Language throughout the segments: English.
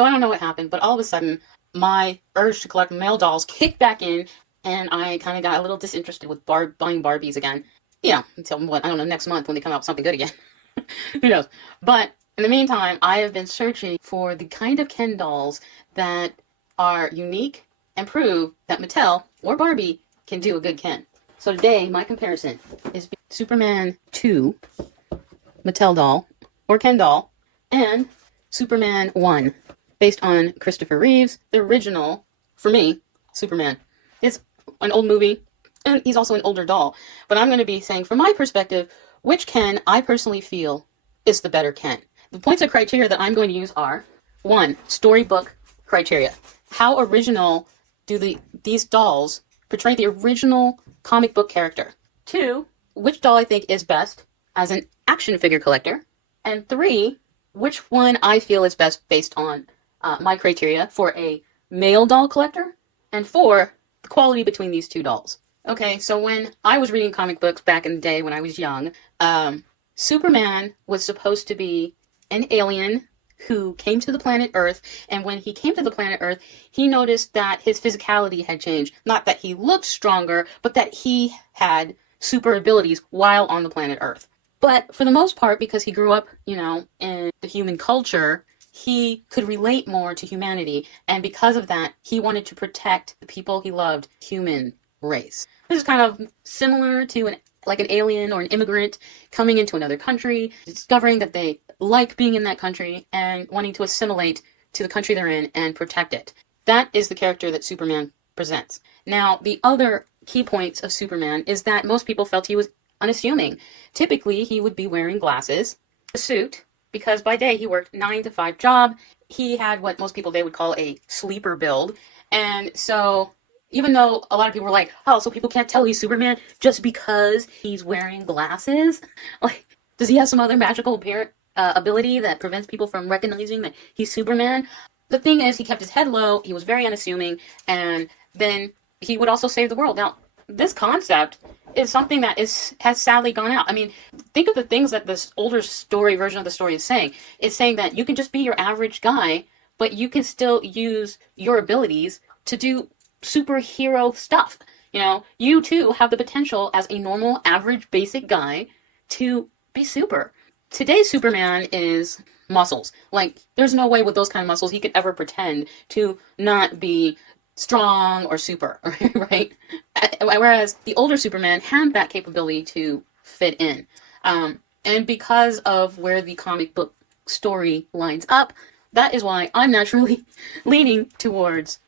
So I don't know what happened, but all of a sudden, my urge to collect male dolls kicked back in, and I kind of got a little disinterested with buying Barbies again. You know, until what, I don't know, next month when they come out with something good again. Who knows? But in the meantime, I have been searching for the kind of Ken dolls that are unique and prove that Mattel or Barbie can do a good Ken. So today, my comparison is Superman 2 Mattel doll or Ken doll and Superman 1 based on Christopher Reeve's, the original, for me, Superman. It's an old movie, and he's also an older doll. But I'm going to be saying, from my perspective, which Ken I personally feel is the better Ken. The points of criteria that I'm going to use are: 1, storybook criteria. How original do these dolls portray the original comic book character? 2, which doll I think is best as an action figure collector? And 3, which one I feel is best based on my criteria for a male doll collector? And 4, the quality between these two dolls. Okay, so when I was reading comic books back in the day when I was young, Superman was supposed to be an alien who came to the planet Earth, and when he came to the planet Earth, he noticed that his physicality had changed. Not that he looked stronger, but that he had super abilities while on the planet Earth. But for the most part, because he grew up, you know, in the human culture, he could relate more to humanity, and because of that, he wanted to protect the people he loved, human race. This is kind of similar to an alien or an immigrant coming into another country, discovering that they like being in that country and wanting to assimilate to the country they're in and protect it. That is the character that Superman presents. Now, the other key points of Superman is that most people felt he was unassuming. Typically, he would be wearing glasses, a suit, because by day he worked 9-to-5 job. He had what most people today would call a sleeper build. And so even though a lot of people were like, oh, so people can't tell he's Superman just because he's wearing glasses? Like, does he have some other magical ability that prevents people from recognizing that he's Superman? The thing is, he kept his head low, he was very unassuming, and then he would also save the world. Now, this concept is something that has sadly gone out. I mean, think of the things that this older story version of the story is saying. It's saying that you can just be your average guy, but you can still use your abilities to do superhero stuff. You know, you too have the potential as a normal, average, basic guy to be super. Today's Superman is muscles. Like, there's no way with those kind of muscles he could ever pretend to not be strong or super, right? Whereas the older Superman had that capability to fit in. And because of where the comic book story lines up, that is why I'm naturally leaning towards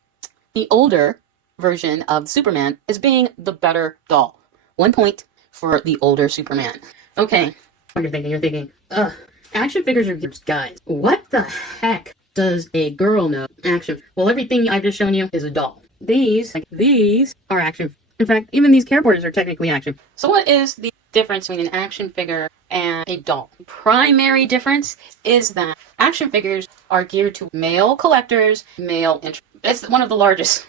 the older version of Superman as being the better doll. 1 point for the older Superman. Okay, you're thinking, ugh, action figures are just guys. What the heck does a girl know? Action. Well, everything I've just shown you is a doll. These are action. In fact, even these careboards are technically action. So what is the difference between an action figure and a doll? The primary difference is that action figures are geared to male collectors, male interest. It's one of the largest.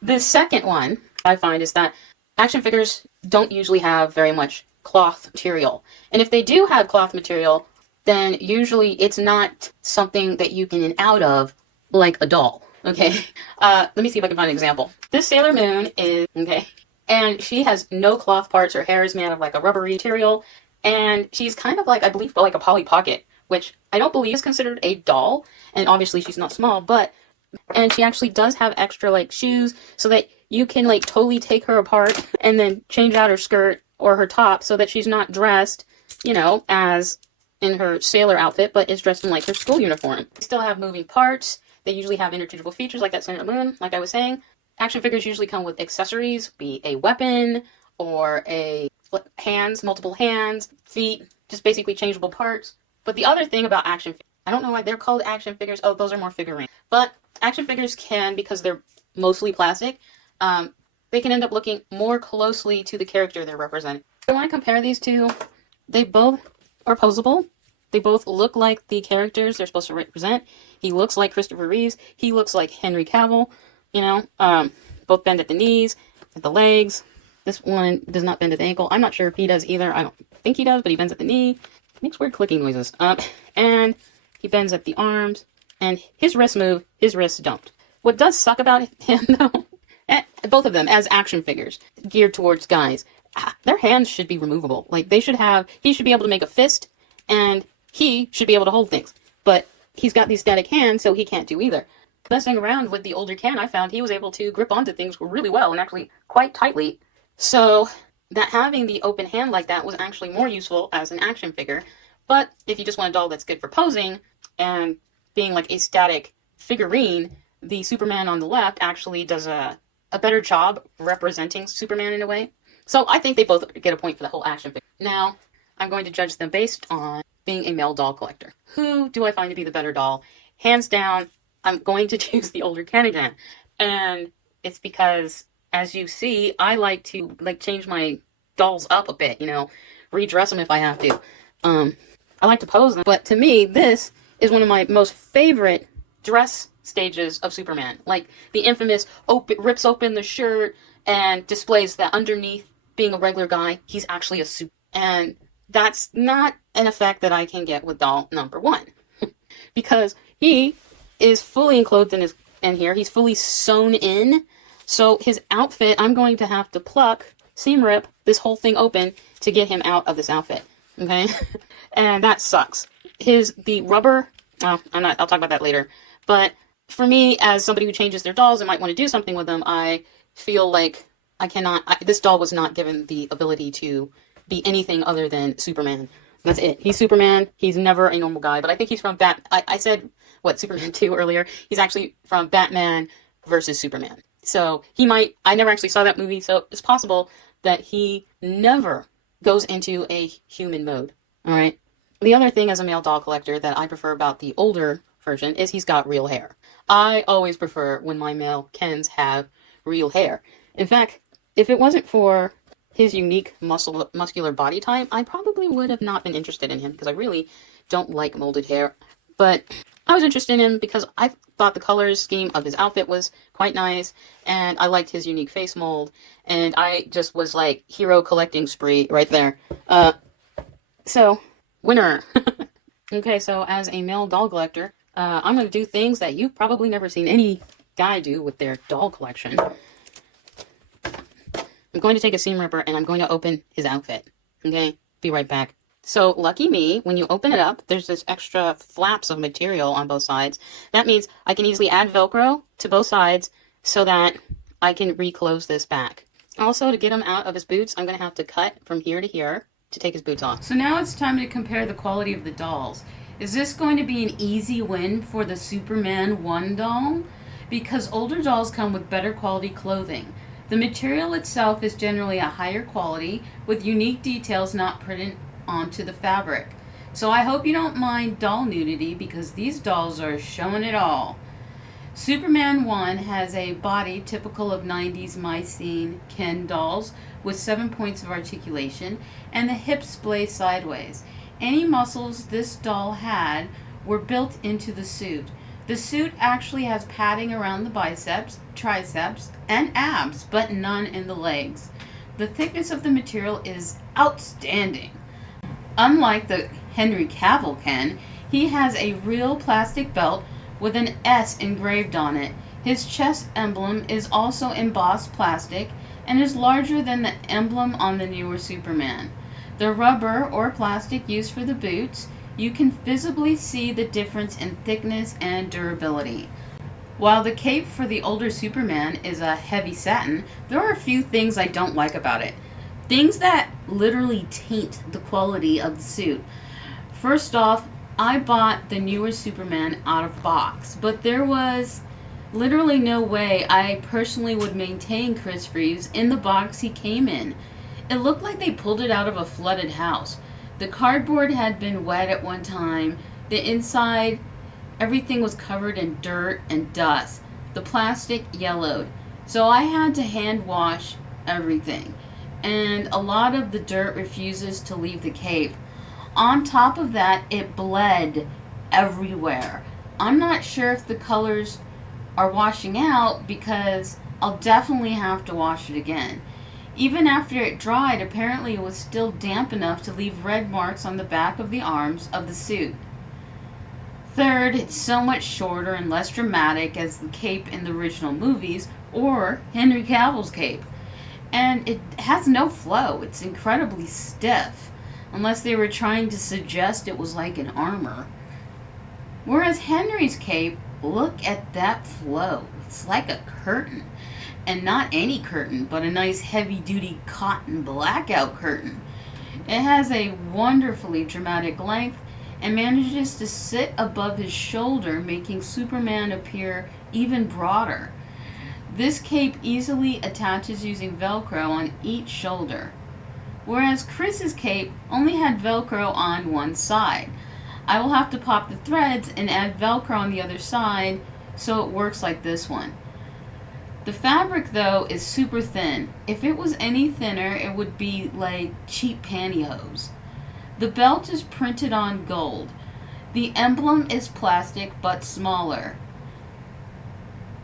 The second one I find is that action figures don't usually have very much cloth material. And if they do have cloth material, then usually it's not something that you can in out of like a doll. Okay, let me see if I can find an example. This Sailor Moon is, okay, and she has no cloth parts. Her hair is made of like a rubbery material, and she's kind of like, I believe, like a Polly Pocket, which I don't believe is considered a doll, and obviously she's not small, but, and she actually does have extra like shoes so that you can like totally take her apart and then change out her skirt or her top so that she's not dressed, you know, as in her sailor outfit, but is dressed in like her school uniform. They still have moving parts. They usually have interchangeable features like that Sailor Moon, like I was saying. Action figures usually come with accessories, be a weapon or a hands, multiple hands, feet, just basically changeable parts. But the other thing about action figures, I don't know why they're called action figures. Oh, those are more figurines. But action figures can, because they're mostly plastic, they can end up looking more closely to the character they're representing. So when I compare these two, they both are posable. They both look like the characters they're supposed to represent. He looks like Christopher Reeves. He looks like Henry Cavill. You know, both bend at the knees, at the legs. This one does not bend at the ankle. I'm not sure if he does either. I don't think he does, but he bends at the knee. Makes weird clicking noises. And he bends at the arms And his wrists move, his wrists don't. What does suck about him, though, both of them as action figures geared towards guys, their hands should be removable. Like, he should be able to make a fist, and he should be able to hold things. But he's got these static hands, so he can't do either. Messing around with the older Ken, I found he was able to grip onto things really well and actually quite tightly. So that having the open hand like that was actually more useful as an action figure. But if you just want a doll that's good for posing and being like a static figurine, the Superman on the left actually does a better job representing Superman in a way. So I think they both get a point for the whole action figure. Now, I'm going to judge them based on being a male doll collector. Who do I find to be the better doll? Hands down, I'm going to choose the older Ken again. And it's because, as you see, I like to change my dolls up a bit, redress them if I have to. I like to pose them. But to me, this is one of my most favorite dress stages of Superman. Like the infamous rips open the shirt and displays that underneath being a regular guy, he's actually a super. And that's not an effect that I can get with doll number 1. Because he is fully enclosed in here. He's fully sewn in. So his outfit, I'm going to have to pluck, seam rip this whole thing open to get him out of this outfit. Okay? And that sucks. The rubber, well, I'll talk about that later. But for me, as somebody who changes their dolls and might want to do something with them, I feel like this doll was not given the ability to be anything other than Superman. That's it. He's Superman. He's never a normal guy. But I think he's from I said, Superman 2 earlier. He's actually from Batman versus Superman. So I never actually saw that movie, so it's possible that he never goes into a human mode. All right? The other thing as a male doll collector that I prefer about the older version is he's got real hair. I always prefer when my male Kens have real hair. In fact, if it wasn't for his unique muscular body type, I probably would have not been interested in him because I really don't like molded hair. But I was interested in him because I thought the color scheme of his outfit was quite nice, and I liked his unique face mold, and I just was like, hero collecting spree right there. So, winner. Okay, so as a male doll collector, I'm going to do things that you've probably never seen any guy do with their doll collection. I'm going to take a seam ripper and I'm going to open his outfit. Okay? Be right back. So, lucky me, when you open it up, there's this extra flaps of material on both sides. That means I can easily add Velcro to both sides so that I can reclose this back. Also, to get him out of his boots, I'm going to have to cut from here to here to take his boots off. So now it's time to compare the quality of the dolls. Is this going to be an easy win for the Superman 1 doll? Because older dolls come with better quality clothing. The material itself is generally a higher quality with unique details not printed onto the fabric. So I hope you don't mind doll nudity because these dolls are showing it all. Superman 1 has a body typical of 90s Mycene Ken dolls with 7 points of articulation and the hips splay sideways. Any muscles this doll had were built into the suit. The suit actually has padding around the biceps, triceps, and abs, but none in the legs. The thickness of the material is outstanding. Unlike the Henry Cavill Ken, he has a real plastic belt with an S engraved on it. His chest emblem is also embossed plastic and is larger than the emblem on the newer Superman. The rubber or plastic used for the boots, you can visibly see the difference in thickness and durability. While the cape for the older Superman is a heavy satin, there are a few things I don't like about it. Things that literally taint the quality of the suit. First off, I bought the newer Superman out of box, but there was literally no way I personally would maintain Chris Reeves in the box he came in. It looked like they pulled it out of a flooded house. The cardboard had been wet at one time. The inside, everything was covered in dirt and dust. The plastic yellowed. So I had to hand wash everything. And a lot of the dirt refuses to leave the cape. On top of that, it bled everywhere. I'm not sure if the colors are washing out because I'll definitely have to wash it again. Even after it dried, apparently it was still damp enough to leave red marks on the back of the arms of the suit. Third, it's so much shorter and less dramatic as the cape in the original movies or Henry Cavill's cape. And it has no flow, it's incredibly stiff, unless they were trying to suggest it was like an armor. Whereas Henry's cape, look at that flow. It's like a curtain. And not any curtain, but a nice heavy duty cotton blackout curtain. It has a wonderfully dramatic length and manages to sit above his shoulder, making Superman appear even broader. This cape easily attaches using Velcro on each shoulder, whereas Chris's cape only had Velcro on one side. I will have to pop the threads and add Velcro on the other side so it works like this one. The fabric, though, is super thin. If it was any thinner, it would be like cheap pantyhose. The belt is printed on gold. The emblem is plastic but smaller.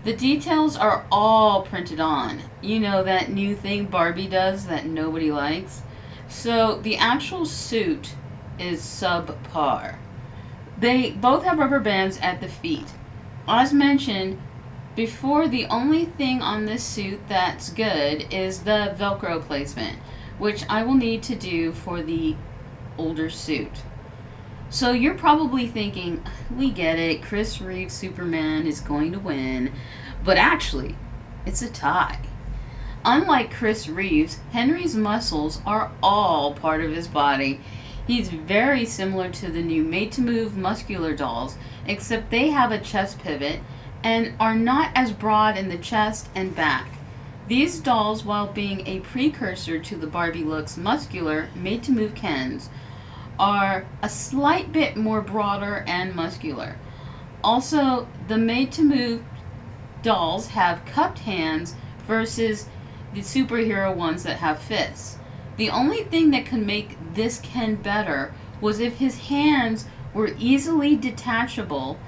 The details are all printed on. You know, that new thing Barbie does that nobody likes? So the actual suit is subpar. They both have rubber bands at the feet. As mentioned before, the only thing on this suit that's good is the Velcro placement, which I will need to do for the older suit. So you're probably thinking, we get it, Chris Reeve Superman is going to win, but actually, it's a tie. Unlike Chris Reeves, Henry's muscles are all part of his body. He's very similar to the new made-to-move muscular dolls, except they have a chest pivot and are not as broad in the chest and back. These dolls, while being a precursor to the Barbie looks muscular made-to-move Kens, are a slight bit more broader and muscular. Also, the made-to-move dolls have cupped hands versus the superhero ones that have fists. The only thing that could make this Ken better was if his hands were easily detachable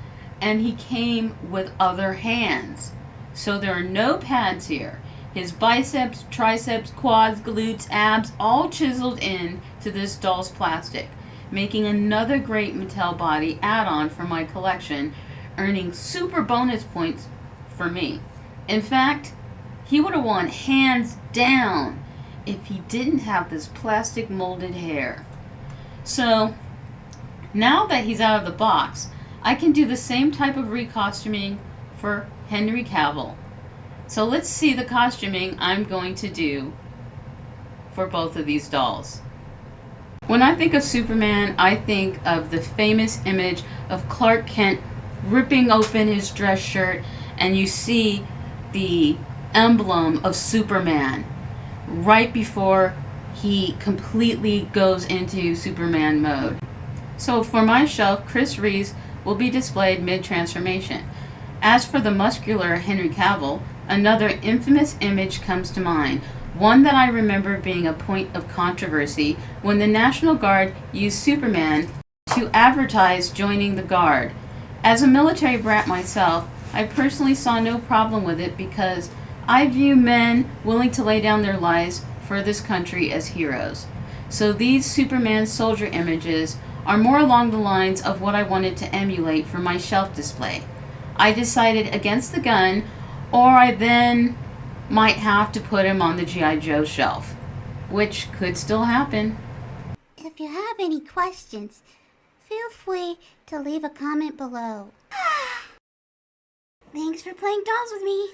and he came with other hands. So there are no pads here. His biceps, triceps, quads, glutes, abs, all chiseled in to this doll's plastic, making another great Mattel body add-on for my collection, earning super bonus points for me. In fact, he would have won hands down if he didn't have this plastic molded hair. So, now that he's out of the box, I can do the same type of recostuming for Henry Cavill. So let's see the costuming I'm going to do for both of these dolls. When I think of Superman, I think of the famous image of Clark Kent ripping open his dress shirt and you see the emblem of Superman right before he completely goes into Superman mode. So for my shelf, Chris Reeves will be displayed mid-transformation. As for the muscular Henry Cavill, another infamous image comes to mind, one that I remember being a point of controversy when the National Guard used Superman to advertise joining the Guard. As a military brat myself, I personally saw no problem with it because I view men willing to lay down their lives for this country as heroes. So these Superman soldier images are more along the lines of what I wanted to emulate for my shelf display. I decided against the gun, or I then might have to put him on the G.I. Joe shelf, which could still happen. If you have any questions, feel free to leave a comment below. Thanks for playing dolls with me.